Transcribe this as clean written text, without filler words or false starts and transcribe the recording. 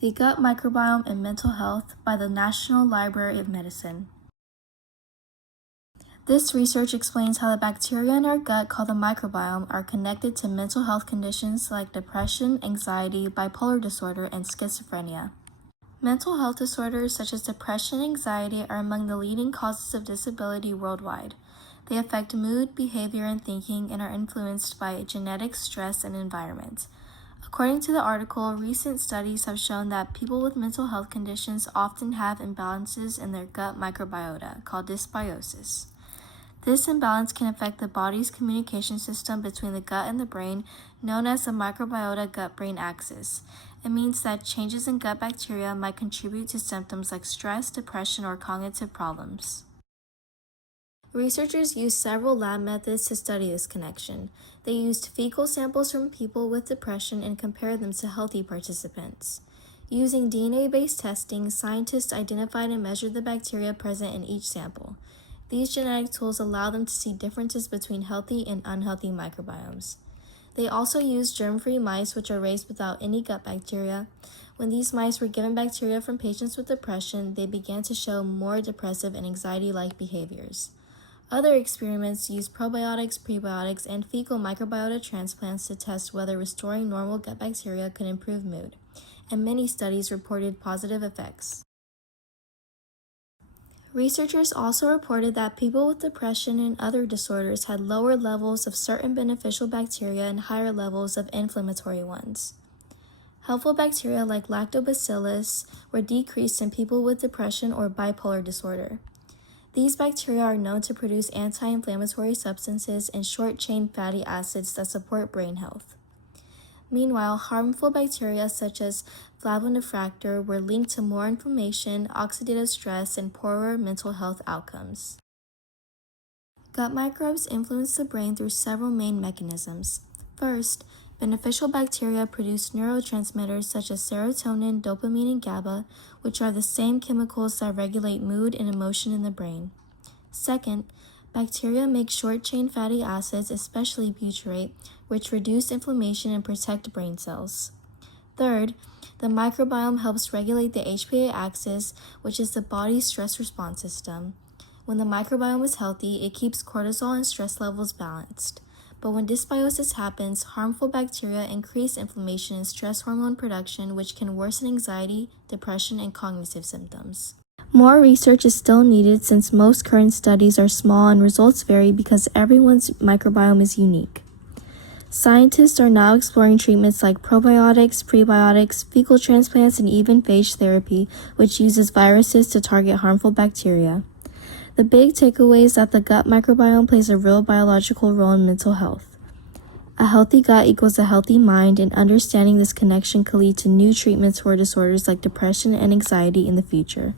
The Gut Microbiome and Mental Health by the National Library of Medicine. This research explains how the bacteria in our gut, called the microbiome, are connected to mental health conditions like depression, anxiety, bipolar disorder, and schizophrenia. Mental health disorders such as depression and anxiety are among the leading causes of disability worldwide. They affect mood, behavior, and thinking and are influenced by genetics, stress, and environment. According to the article, recent studies have shown that people with mental health conditions often have imbalances in their gut microbiota, called dysbiosis. This imbalance can affect the body's communication system between the gut and the brain, known as the microbiota gut-brain axis. It means that changes in gut bacteria might contribute to symptoms like stress, depression, or cognitive problems. Researchers used several lab methods to study this connection. They used fecal samples from people with depression and compared them to healthy participants. Using DNA-based testing, scientists identified and measured the bacteria present in each sample. These genetic tools allow them to see differences between healthy and unhealthy microbiomes. They also used germ-free mice, which are raised without any gut bacteria. When these mice were given bacteria from patients with depression, they began to show more depressive and anxiety-like behaviors. Other experiments used probiotics, prebiotics, and fecal microbiota transplants to test whether restoring normal gut bacteria could improve mood, and many studies reported positive effects. Researchers also reported that people with depression and other disorders had lower levels of certain beneficial bacteria and higher levels of inflammatory ones. Helpful bacteria like lactobacillus were decreased in people with depression or bipolar disorder. These bacteria are known to produce anti-inflammatory substances and short-chain fatty acids that support brain health. Meanwhile, harmful bacteria such as flavonefractor were linked to more inflammation, oxidative stress, and poorer mental health outcomes. Gut microbes influence the brain through several main mechanisms. First, beneficial bacteria produce neurotransmitters such as serotonin, dopamine, and GABA, which are the same chemicals that regulate mood and emotion in the brain. Second, bacteria make short-chain fatty acids, especially butyrate, which reduce inflammation and protect brain cells. Third, the microbiome helps regulate the HPA axis, which is the body's stress response system. When the microbiome is healthy, it keeps cortisol and stress levels balanced. But when dysbiosis happens, harmful bacteria increase inflammation and stress hormone production, which can worsen anxiety, depression, and cognitive symptoms. More research is still needed since most current studies are small and results vary because everyone's microbiome is unique. Scientists are now exploring treatments like probiotics, prebiotics, fecal transplants, and even phage therapy, which uses viruses to target harmful bacteria. The big takeaway is that the gut microbiome plays a real biological role in mental health. A healthy gut equals a healthy mind, and understanding this connection could lead to new treatments for disorders like depression and anxiety in the future.